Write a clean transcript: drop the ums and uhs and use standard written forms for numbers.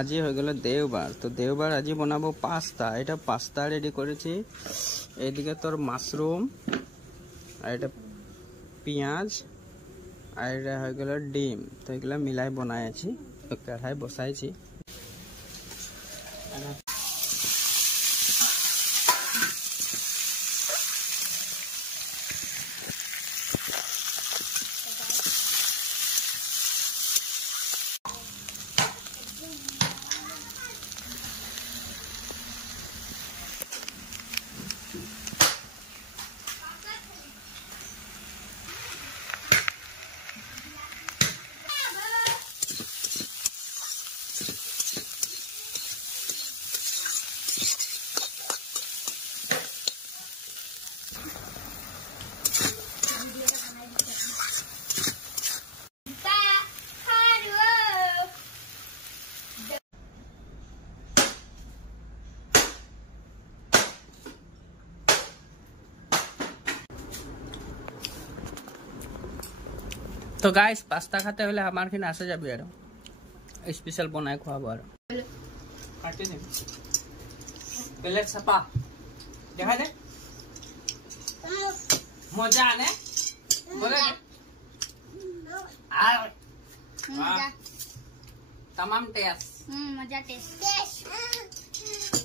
আজি হয়ে গেল দেওবার, তো দেওবার আজি বানাবো পাস্তা। এটা পাস্তা রেডি করেছি। এইদিকে তোর মাশরুম, আর এটা পেঁয়াজ, আর এটা হয়ে গেল ডিম। তো এগুলা মিলাই বানাইছি, কড়াই বসাইছি। তো গাইস, পাস্তা খাতে হলে আমার কিনে আসা যাবে, আর স্পেশাল বনাই খাওয়াবো। আর কাটে দে, প্লেট ছাপা দেখা দে, মজা আনে বলে আর तमाम टेस्ट मजा टेस्ट